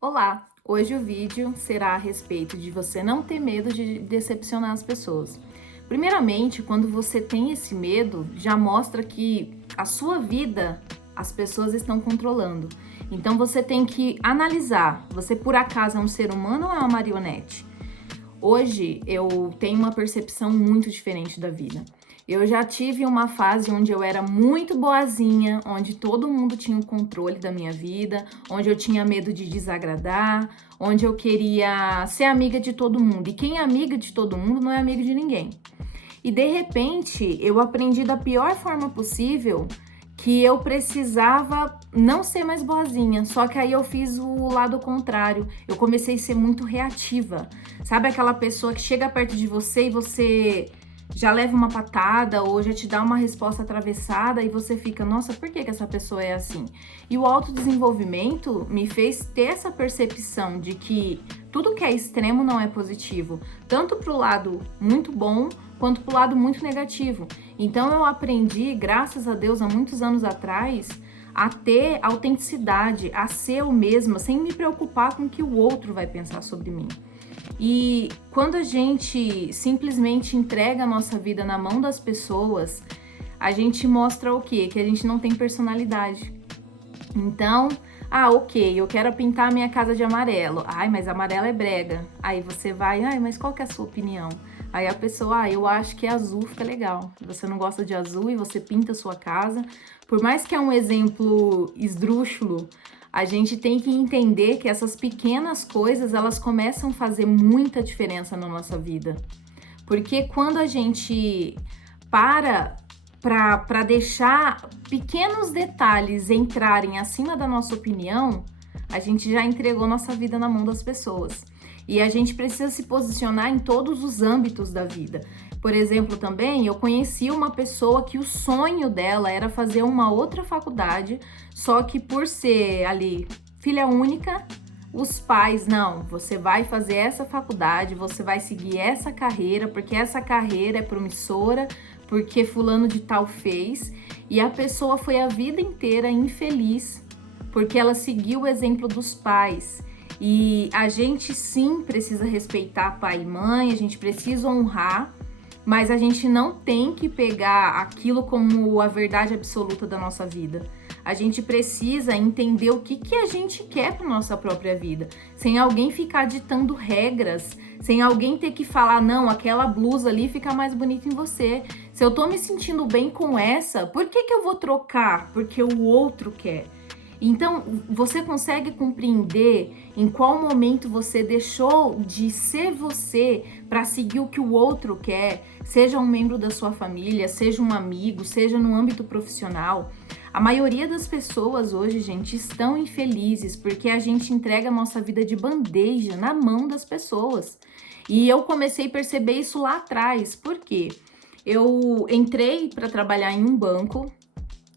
Olá! Hoje o vídeo será a respeito de você não ter medo de decepcionar as pessoas. Primeiramente, quando você tem esse medo, já mostra que a sua vida as pessoas estão controlando. Então você tem que analisar, você por acaso é um ser humano ou é uma marionete? Hoje eu tenho uma percepção muito diferente da vida. Eu já tive uma fase onde eu era muito boazinha, onde todo mundo tinha o controle da minha vida, onde eu tinha medo de desagradar, onde eu queria ser amiga de todo mundo. E quem é amiga de todo mundo não é amigo de ninguém. E de repente eu aprendi da pior forma possível que eu precisava não ser mais boazinha, só que aí eu fiz o lado contrário. Eu comecei a ser muito reativa. Sabe aquela pessoa que chega perto de você e você já leva uma patada ou já te dá uma resposta atravessada e você fica, nossa, por que essa pessoa é assim? E o autodesenvolvimento me fez ter essa percepção de que tudo que é extremo não é positivo, tanto pro lado muito bom quanto pro lado muito negativo. Então eu aprendi, graças a Deus, há muitos anos atrás, a ter autenticidade, a ser eu mesma, sem me preocupar com o que o outro vai pensar sobre mim. E quando a gente simplesmente entrega a nossa vida na mão das pessoas, a gente mostra o quê? Que a gente não tem personalidade. Então, ok, eu quero pintar a minha casa de amarelo. Ai, mas amarelo é brega. Aí você vai, mas qual que é a sua opinião? Aí a pessoa, eu acho que azul fica legal. Você não gosta de azul e você pinta a sua casa. Por mais que é um exemplo esdrúxulo, a gente tem que entender que essas pequenas coisas, elas começam a fazer muita diferença na nossa vida. Porque quando a gente para deixar pequenos detalhes entrarem acima da nossa opinião, a gente já entregou nossa vida na mão das pessoas. E a gente precisa se posicionar em todos os âmbitos da vida. Por exemplo, também eu conheci uma pessoa que o sonho dela era fazer uma outra faculdade, só que por ser ali filha única, os pais, não, você vai fazer essa faculdade, você vai seguir essa carreira, porque essa carreira é promissora, porque fulano de tal fez, e a pessoa foi a vida inteira infeliz, porque ela seguiu o exemplo dos pais. E a gente sim precisa respeitar pai e mãe, a gente precisa honrar, mas a gente não tem que pegar aquilo como a verdade absoluta da nossa vida. A gente precisa entender o que a gente quer para nossa própria vida, sem alguém ficar ditando regras, sem alguém ter que falar, não, aquela blusa ali fica mais bonita em você. Se eu tô me sentindo bem com essa, por que eu vou trocar? Porque o outro quer. Então, você consegue compreender em qual momento você deixou de ser você para seguir o que o outro quer, seja um membro da sua família, seja um amigo, seja no âmbito profissional. A maioria das pessoas hoje, gente, estão infelizes porque a gente entrega a nossa vida de bandeja na mão das pessoas. E eu comecei a perceber isso lá atrás. Por quê? Eu entrei para trabalhar em um banco.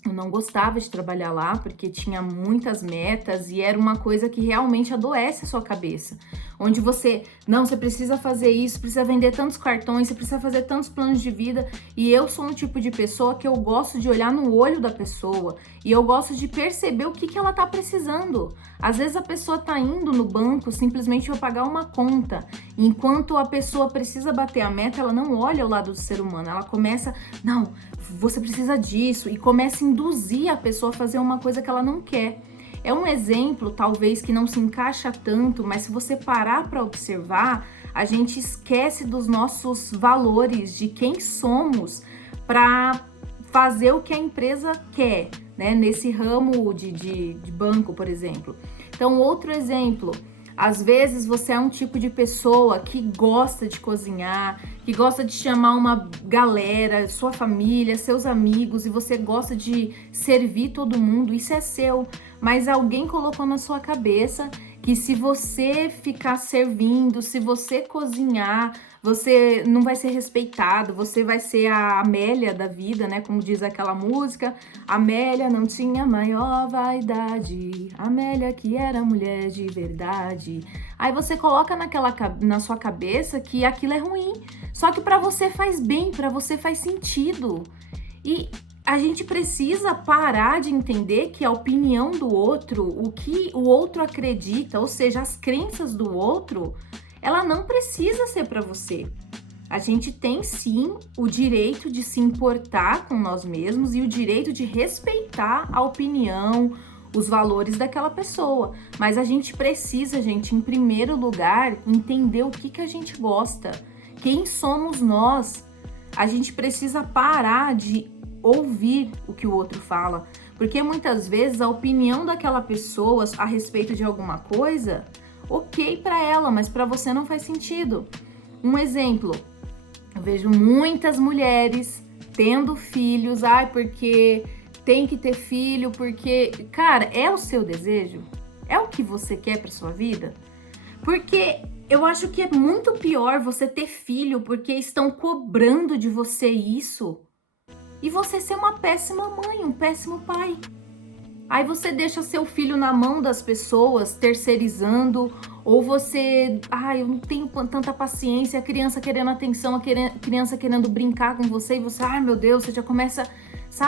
Eu não gostava de trabalhar lá porque tinha muitas metas e era uma coisa que realmente adoece a sua cabeça. Onde você precisa fazer isso, precisa vender tantos cartões, você precisa fazer tantos planos de vida. E eu sou um tipo de pessoa que eu gosto de olhar no olho da pessoa e eu gosto de perceber o que ela tá precisando. Às vezes a pessoa tá indo no banco simplesmente para pagar uma conta, enquanto a pessoa precisa bater a meta, ela não olha o lado do ser humano, ela começa, você precisa disso, e começa a induzir a pessoa a fazer uma coisa que ela não quer. É um exemplo, talvez, que não se encaixa tanto, mas se você parar para observar, a gente esquece dos nossos valores, de quem somos, para fazer o que a empresa quer, né? Nesse ramo de banco, por exemplo. Então, outro exemplo, às vezes você é um tipo de pessoa que gosta de cozinhar, que gosta de chamar uma galera, sua família, seus amigos, e você gosta de servir todo mundo, isso é seu. Mas alguém colocou na sua cabeça que se você ficar servindo, se você cozinhar, você não vai ser respeitado, você vai ser a Amélia da vida, né? Como diz aquela música, Amélia não tinha maior vaidade, Amélia que era mulher de verdade. Aí você coloca na sua cabeça que aquilo é ruim, só que para você faz bem, para você faz sentido. E a gente precisa parar de entender que a opinião do outro, o que o outro acredita, ou seja, as crenças do outro, ela não precisa ser para você. A gente tem sim o direito de se importar com nós mesmos e o direito de respeitar a opinião, os valores daquela pessoa. Mas a gente precisa, gente, em primeiro lugar, entender o que a gente gosta, quem somos nós. A gente precisa parar de ouvir o que o outro fala, porque muitas vezes a opinião daquela pessoa a respeito de alguma coisa, ok para ela, mas para você não faz sentido. Um exemplo, eu vejo muitas mulheres tendo filhos, porque tem que ter filho, porque, cara, é o seu desejo? É o que você quer para sua vida? Porque eu acho que é muito pior você ter filho porque estão cobrando de você isso e você ser uma péssima mãe, um péssimo pai. Aí você deixa seu filho na mão das pessoas, terceirizando, ou você, eu não tenho tanta paciência, a criança querendo atenção, a criança querendo brincar com você, e você, meu Deus, você já começa,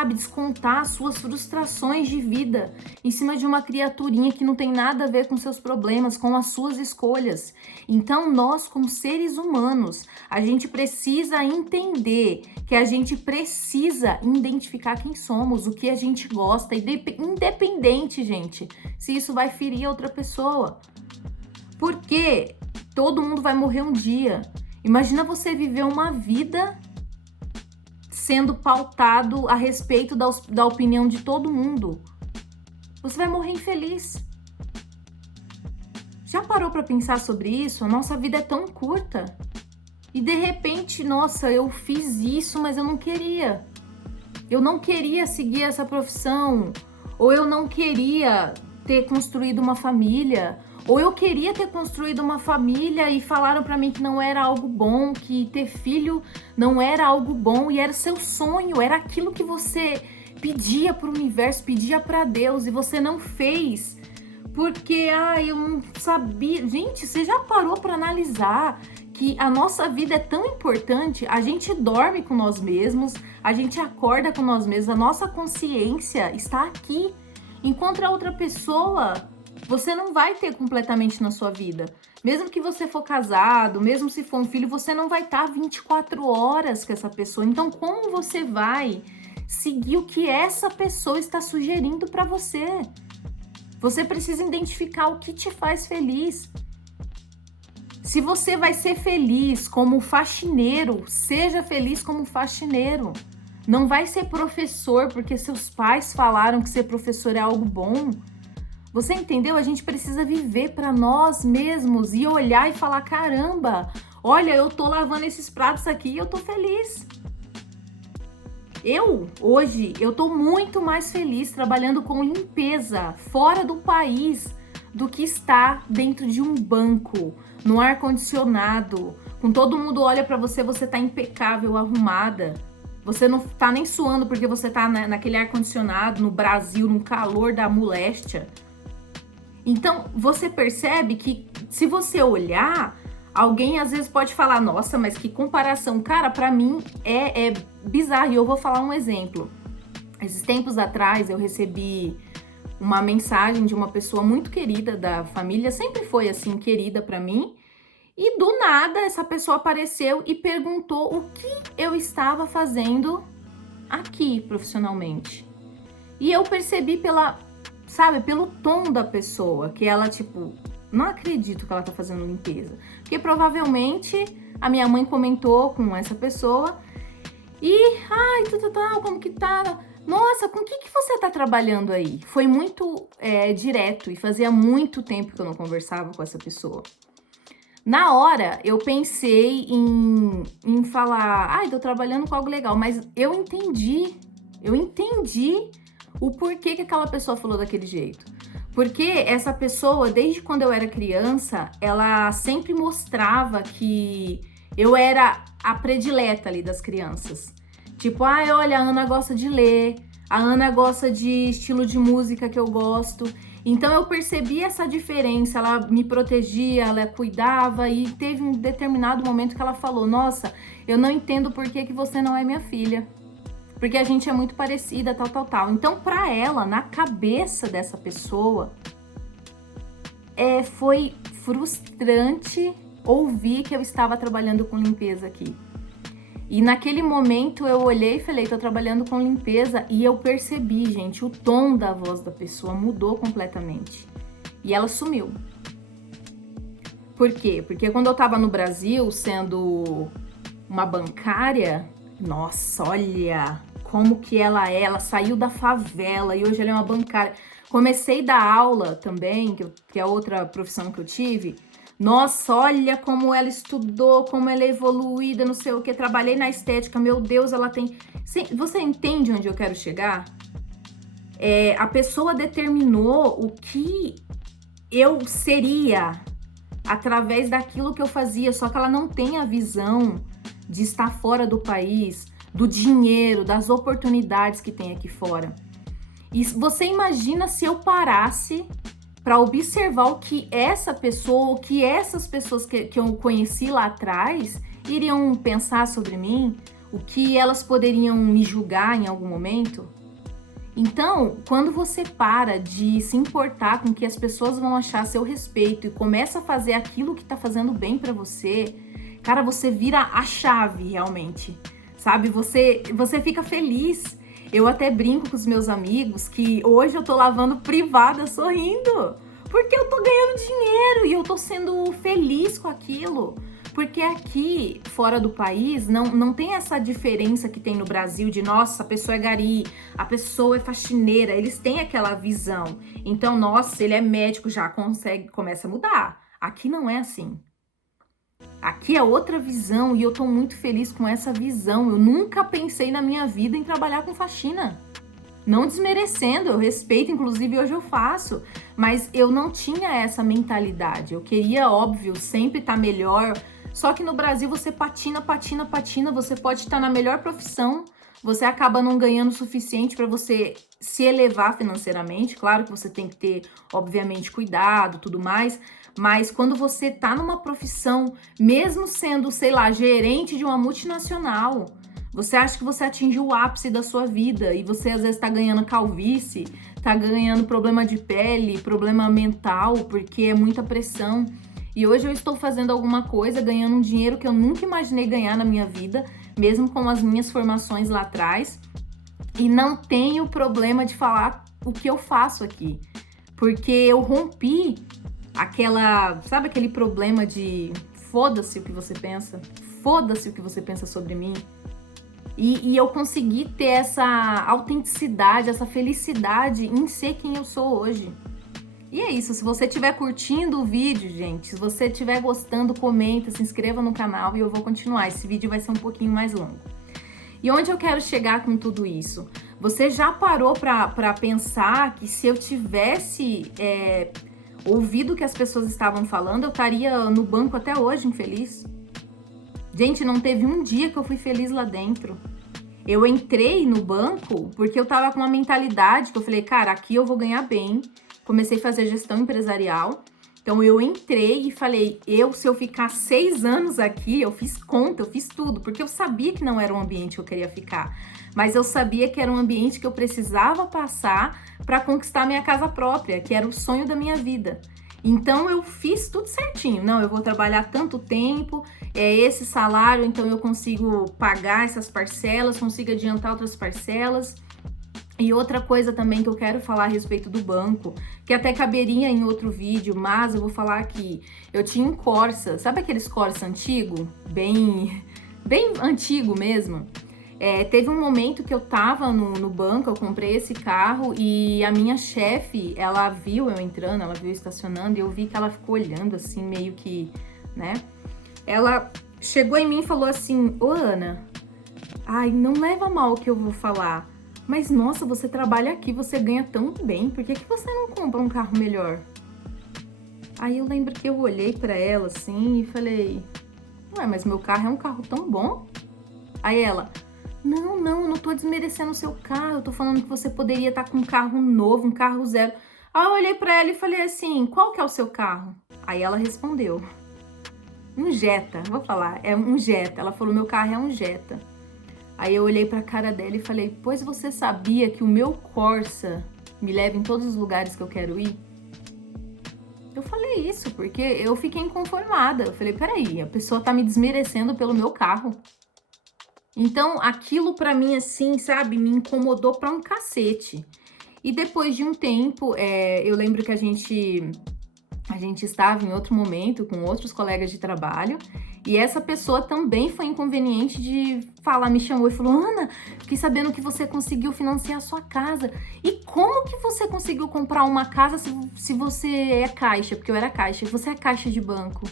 descontar as suas frustrações de vida em cima de uma criaturinha que não tem nada a ver com seus problemas, com as suas escolhas. Então, nós, como seres humanos, a gente precisa entender que a gente precisa identificar quem somos, o que a gente gosta, independente, gente, se isso vai ferir outra pessoa. Porque todo mundo vai morrer um dia. Imagina você viver uma vida sendo pautado a respeito da opinião de todo mundo. Você vai morrer infeliz. Já parou para pensar sobre isso? A nossa vida é tão curta. E de repente, nossa, eu fiz isso, mas eu não queria. Eu não queria seguir essa profissão. Ou eu não queria ter construído uma família. Ou eu queria ter construído uma família e falaram pra mim que não era algo bom, que ter filho não era algo bom e era seu sonho, era aquilo que você pedia pro universo, pedia pra Deus e você não fez. Porque, eu não sabia. Gente, você já parou pra analisar que a nossa vida é tão importante? A gente dorme com nós mesmos, a gente acorda com nós mesmos, a nossa consciência está aqui. Enquanto a outra pessoa, você não vai ter completamente na sua vida. Mesmo que você for casado, mesmo se for um filho, você não vai estar 24 horas com essa pessoa. Então, como você vai seguir o que essa pessoa está sugerindo para você? Você precisa identificar o que te faz feliz. Se você vai ser feliz como faxineiro, seja feliz como faxineiro. Não vai ser professor porque seus pais falaram que ser professor é algo bom. Você entendeu? A gente precisa viver para nós mesmos e olhar e falar, caramba, olha, eu tô lavando esses pratos aqui e eu tô feliz. Hoje, eu tô muito mais feliz trabalhando com limpeza fora do país do que estar dentro de um banco, no ar-condicionado, com todo mundo olha para você, você tá impecável, arrumada. Você não tá nem suando porque você tá naquele ar-condicionado, no Brasil, no calor da moléstia. Então, você percebe que se você olhar, alguém às vezes pode falar, nossa, mas que comparação. Cara, pra mim é bizarro. E eu vou falar um exemplo. Esses tempos atrás eu recebi uma mensagem de uma pessoa muito querida da família, sempre foi assim, querida pra mim. E do nada essa pessoa apareceu e perguntou o que eu estava fazendo aqui profissionalmente. E eu percebi pelo tom da pessoa, que ela, não acredito que ela tá fazendo limpeza. Porque provavelmente a minha mãe comentou com essa pessoa e, como que tá? Nossa, com o que você tá trabalhando aí? Foi muito direto e fazia muito tempo que eu não conversava com essa pessoa. Na hora, eu pensei em falar, tô trabalhando com algo legal, mas eu entendi o porquê que aquela pessoa falou daquele jeito. Porque essa pessoa, desde quando eu era criança, ela sempre mostrava que eu era a predileta ali das crianças. Olha, a Ana gosta de ler, a Ana gosta de estilo de música que eu gosto. Então eu percebi essa diferença, ela me protegia, ela cuidava e teve um determinado momento que ela falou, nossa, eu não entendo por que você não é minha filha. porque a gente é muito parecida, tal, tal, tal. Então, pra ela, na cabeça dessa pessoa, foi frustrante ouvir que eu estava trabalhando com limpeza aqui. E naquele momento eu olhei e falei, tô trabalhando com limpeza, e eu percebi, gente, o tom da voz da pessoa mudou completamente. E ela sumiu. Por quê? Porque quando eu tava no Brasil, sendo uma bancária, nossa, olha como que ela saiu da favela e hoje ela é uma bancária. Comecei a dar aula também, que é outra profissão que eu tive. Nossa, olha como ela estudou, como ela é evoluída, não sei o que. Trabalhei na estética, meu Deus, ela tem... Você entende onde eu quero chegar? A pessoa determinou o que eu seria através daquilo que eu fazia, só que ela não tem a visão de estar fora do país, do dinheiro, das oportunidades que tem aqui fora. E você imagina se eu parasse para observar o que essa pessoa, o que essas pessoas que eu conheci lá atrás iriam pensar sobre mim, o que elas poderiam me julgar em algum momento. Então, quando você para de se importar com o que as pessoas vão achar a seu respeito e começa a fazer aquilo que tá fazendo bem para você, cara, você vira a chave realmente, sabe? Você fica feliz. Eu até brinco com os meus amigos que hoje eu tô lavando privada sorrindo, porque eu tô ganhando dinheiro e eu tô sendo feliz com aquilo. Porque aqui, fora do país, não tem essa diferença que tem no Brasil de, nossa, a pessoa é gari, a pessoa é faxineira, eles têm aquela visão. Então, nossa, ele é médico, já começa a mudar. Aqui não é assim. Aqui é outra visão e eu tô muito feliz com essa visão. Eu nunca pensei na minha vida em trabalhar com faxina. Não desmerecendo, eu respeito, inclusive hoje eu faço, mas eu não tinha essa mentalidade. Eu queria, óbvio, sempre estar melhor, só que no Brasil você patina, você pode estar na melhor profissão, você acaba não ganhando o suficiente para você se elevar financeiramente. Claro que você tem que ter, obviamente, cuidado, tudo mais, mas quando você tá numa profissão, mesmo sendo, sei lá, gerente de uma multinacional, você acha que você atingiu o ápice da sua vida e você às vezes tá ganhando calvície, tá ganhando problema de pele, problema mental, porque é muita pressão. E hoje eu estou fazendo alguma coisa, ganhando um dinheiro que eu nunca imaginei ganhar na minha vida, mesmo com as minhas formações lá atrás. E não tenho problema de falar o que eu faço aqui, porque eu rompi sabe aquele problema de foda-se o que você pensa, foda-se o que você pensa sobre mim. E eu consegui ter essa autenticidade, essa felicidade em ser quem eu sou hoje. E é isso, se você estiver curtindo o vídeo, gente, se você estiver gostando, comenta, se inscreva no canal e eu vou continuar. Esse vídeo vai ser um pouquinho mais longo. E onde eu quero chegar com tudo isso? Você já parou para pensar que se eu tivesse ouvido o que as pessoas estavam falando, eu estaria no banco até hoje, infeliz? Gente, não teve um dia que eu fui feliz lá dentro. Eu entrei no banco porque eu tava com uma mentalidade que eu falei, cara, aqui eu vou ganhar bem. Comecei a fazer gestão empresarial. Então eu entrei e falei, se eu ficar 6 anos aqui, eu fiz conta, eu fiz tudo, porque eu sabia que não era um ambiente que eu queria ficar. Mas eu sabia que era um ambiente que eu precisava passar para conquistar minha casa própria, que era o sonho da minha vida. Então eu fiz tudo certinho. Não, eu vou trabalhar tanto tempo, esse salário, então eu consigo pagar essas parcelas, consigo adiantar outras parcelas. E outra coisa também que eu quero falar a respeito do banco, que até caberia em outro vídeo, mas eu vou falar aqui. Eu tinha um Corsa, sabe aqueles Corsa antigo? Bem antigo mesmo. Teve um momento que eu tava no banco, eu comprei esse carro e a minha chefe, ela viu eu entrando, ela viu eu estacionando e eu vi que ela ficou olhando assim, meio que, né? Ela chegou em mim e falou assim, ô Ana, ai, não leva mal o que eu vou falar, mas nossa, você trabalha aqui, você ganha tão bem, por que você não compra um carro melhor? Aí eu lembro que eu olhei pra ela assim e falei, ué, mas meu carro é um carro tão bom? Aí ela, não, eu não tô desmerecendo o seu carro, eu tô falando que você poderia estar com um carro novo, um carro zero. Aí eu olhei pra ela e falei assim, qual que é o seu carro? Aí ela respondeu, um Jetta, vou falar, é um Jetta. Ela falou, meu carro é um Jetta. Aí eu olhei pra cara dela e falei, pois você sabia que o meu Corsa me leva em todos os lugares que eu quero ir? Eu falei isso porque eu fiquei inconformada. Eu falei, peraí, a pessoa tá me desmerecendo pelo meu carro. Então, aquilo pra mim, assim, sabe, me incomodou pra um cacete. E depois de um tempo, eu lembro que a gente estava em outro momento com outros colegas de trabalho e essa pessoa também foi inconveniente de falar, me chamou e falou, Ana, fiquei sabendo que você conseguiu financiar a sua casa. E como que você conseguiu comprar uma casa se você é caixa? Porque eu era caixa, você é caixa de banco.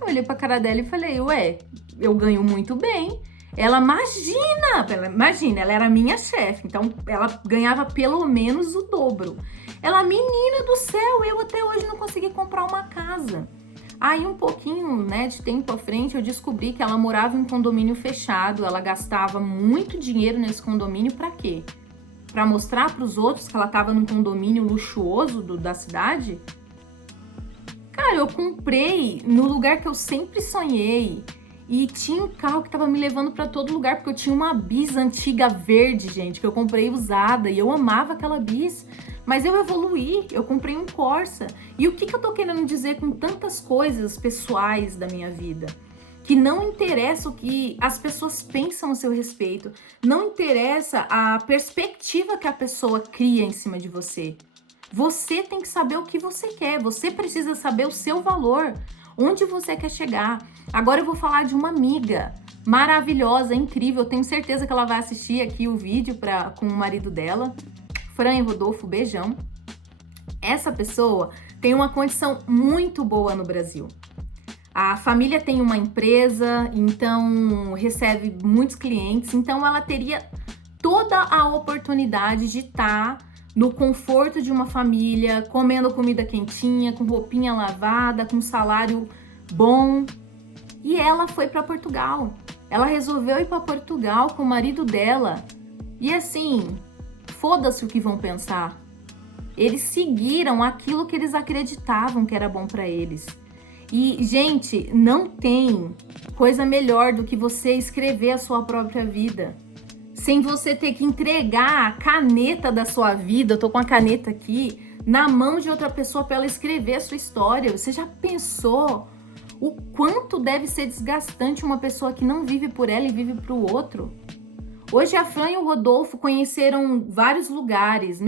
Eu olhei pra cara dela e falei, ué, eu ganho muito bem. Ela, imagina, ela era minha chefe, então ela ganhava pelo menos o dobro. Ela, menina do céu, eu até hoje não consegui comprar uma casa. Aí um pouquinho, né, de tempo à frente, eu descobri que ela morava em um condomínio fechado, ela gastava muito dinheiro nesse condomínio pra quê? Pra mostrar pros outros que ela tava num condomínio luxuoso da cidade? Cara, eu comprei no lugar que eu sempre sonhei. E tinha um carro que tava me levando pra todo lugar, porque eu tinha uma bis antiga verde, gente, que eu comprei usada, e eu amava aquela bis. Mas eu evoluí, eu comprei um Corsa. E o que eu tô querendo dizer com tantas coisas pessoais da minha vida? Que não interessa o que as pessoas pensam a seu respeito, não interessa a perspectiva que a pessoa cria em cima de você. Você tem que saber o que você quer, você precisa saber o seu valor, onde você quer chegar. Agora eu vou falar de uma amiga maravilhosa, incrível, eu tenho certeza que ela vai assistir aqui o vídeo com o marido dela, Fran e Rodolfo, beijão. Essa pessoa tem uma condição muito boa no Brasil. A família tem uma empresa, então recebe muitos clientes, então ela teria toda a oportunidade de estar no conforto de uma família, comendo comida quentinha, com roupinha lavada, com salário bom. E ela foi para Portugal. Ela resolveu ir para Portugal com o marido dela. E assim, foda-se o que vão pensar. Eles seguiram aquilo que eles acreditavam que era bom para eles. E, gente, não tem coisa melhor do que você escrever a sua própria vida. Sem você ter que entregar a caneta da sua vida, eu tô com a caneta aqui, na mão de outra pessoa para ela escrever a sua história. Você já pensou o quanto deve ser desgastante uma pessoa que não vive por ela e vive para o outro? Hoje a Fran e o Rodolfo conheceram vários lugares.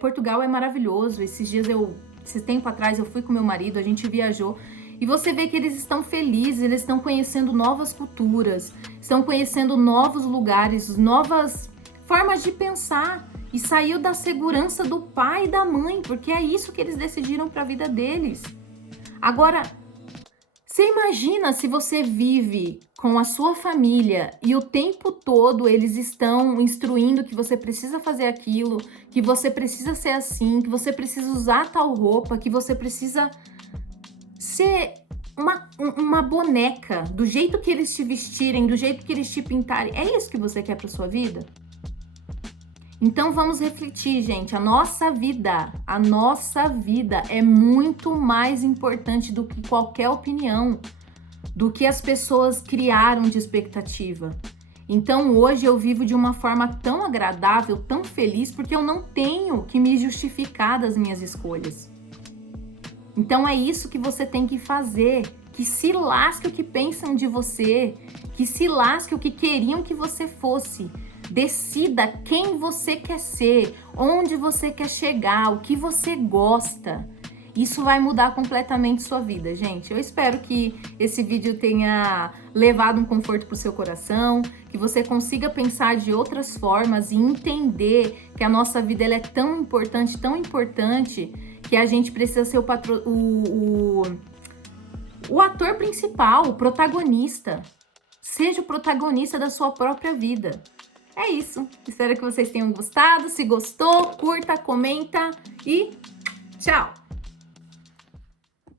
Portugal é maravilhoso. Esse tempo atrás eu fui com meu marido, a gente viajou. E você vê que eles estão felizes, eles estão conhecendo novas culturas, estão conhecendo novos lugares, novas formas de pensar. E saiu da segurança do pai e da mãe, porque é isso que eles decidiram para a vida deles. Agora, você imagina se você vive com a sua família e o tempo todo eles estão instruindo que você precisa fazer aquilo, que você precisa ser assim, que você precisa usar tal roupa, que você precisa ser uma boneca, do jeito que eles te vestirem, do jeito que eles te pintarem. É isso que você quer para sua vida? Então vamos refletir, gente. A nossa vida é muito mais importante do que qualquer opinião, do que as pessoas criaram de expectativa. Então hoje eu vivo de uma forma tão agradável, tão feliz, porque eu não tenho que me justificar das minhas escolhas. Então é isso que você tem que fazer, que se lasque o que pensam de você, que se lasque o que queriam que você fosse. Decida quem você quer ser, onde você quer chegar, o que você gosta. Isso vai mudar completamente sua vida, gente. Eu espero que esse vídeo tenha levado um conforto para o seu coração, que você consiga pensar de outras formas e entender que a nossa vida ela é tão importante, que a gente precisa ser o ator principal, o protagonista. Seja o protagonista da sua própria vida. É isso. Espero que vocês tenham gostado. Se gostou, curta, comenta e tchau!